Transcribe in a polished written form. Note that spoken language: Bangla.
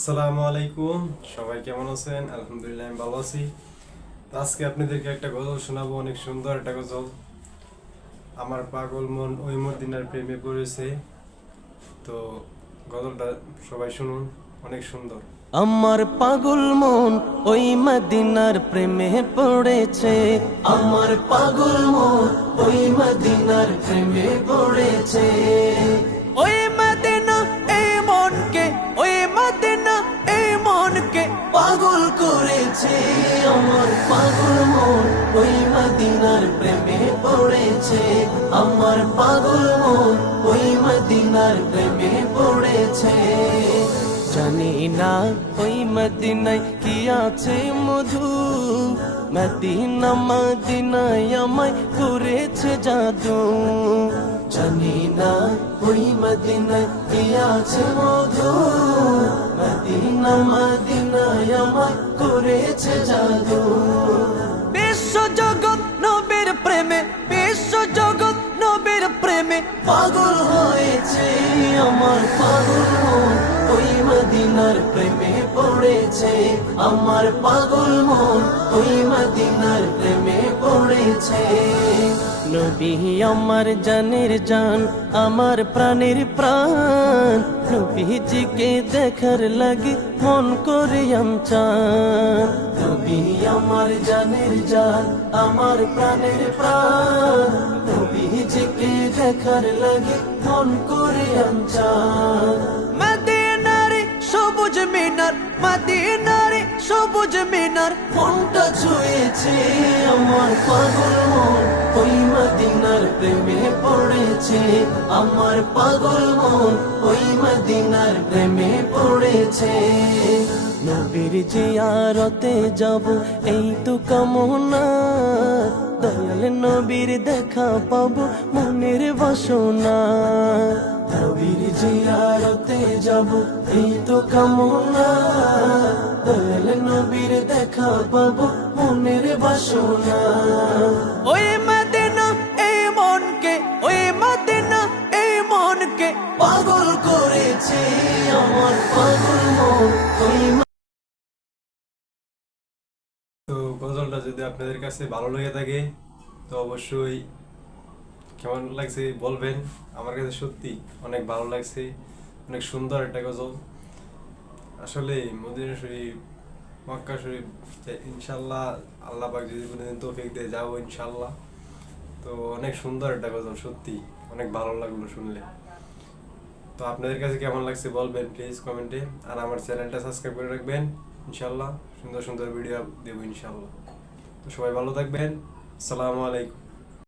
আসসালামু আলাইকুম, সবাই কেমন আছেন? আলহামদুলিল্লাহ আমি ভালো আছি। তো আজকে আপনাদেরকে একটা গজল শোনাবো, অনেক সুন্দর একটা গজল। আমার পাগল মন ওই মদিনার প্রেমে পড়েছে। তো গজলটা সবাই শুনুন, অনেক সুন্দর। আমার পাগল মন ওই মদিনার প্রেমে পড়েছে। আমার পাগল মন ওই মদিনার প্রেমে পড়েছে। ওই মদিনা এই মনকে, ওই মদিনা এই মনকে পাগল করেছে। আমার পাগল মন ওই মদিনার প্রেমে পড়েছে। আমার পাগল মন ওই মদিনার প্রেমে পড়েছে। জানি না ওই মদিনায় কি আছে মধু, মদিনা মদিনায় আমায় করেছে জাদু। জানি না ওই মদিনায় কি আছে মধু, মদিনা মদিনায় আমায় করেছে জাদু। বিশ্ব জগৎ নবীর প্রেমে, বিশ্ব জগৎ নবীর প্রেমে পাগল হয়েছে। আমার পাগল মন ওই মদিনার প্রেমে পড়েছে। আমার পাগল মন ওই মদিনার প্রেমে পড়েছে। নবী আমার জানের জান, আমার প্রাণের প্রাণ। নবীজিকে দেখার লাগে মন করে চান। নবী আমার জানের জান, আমার প্রাণের প্রাণ। নবীজিকে দেখার লাগে মন করে চান। মদিনারে সবুজ মিনার, মদিনারে সবুজ মিনার মনটা ছুঁয়েছে। আমার পাগল মন ওই মদিনার প্রেমে পড়েছে। আমার পাগল মন ওই মদিনার প্রেমে পড়েছে। নবীর জিয়ারতে যাব এই তো কামনা, দয়াল নবীর দেখা পাবো মনের বাসনা। নবীর জিয়ারতে যাব এই তো কামনা, দয়াল নবীর দেখা পাবো মনের বাসনা। ওই মদিনা এই মনকে, ওই মদিনা এই মনকে পাগল করেছে। আমার পাগল মন ওই। তো গজলটা যদি আপনাদের কাছে ভালো লেগে থাকে তো অবশ্যই কেমন লাগছে বলবেন। আমার কাছে সত্যি অনেক ভালো লাগছে, অনেক সুন্দর একটা গজল। আসলে মদিনা শরীফ, মক্কা শরীফ ইনশাল্লাহ আল্লাহ পাক যদি কোনোদিন তৌফিক দিয়ে যাবো ইনশাল্লাহ। তো অনেক সুন্দর একটা গজল, সত্যি অনেক ভালো লাগলো শুনলে। তো আপনাদের কাছে কেমন লাগছে বলবেন প্লিজ কমেন্টে। আর আমার চ্যানেলটা সাবস্ক্রাইব করে রাখবেন, ইনশাল্লাহ সুন্দর সুন্দর ভিডিও দেবো ইনশাল্লাহ। তো সবাই ভালো থাকবেন। আসসালামু আলাইকুম।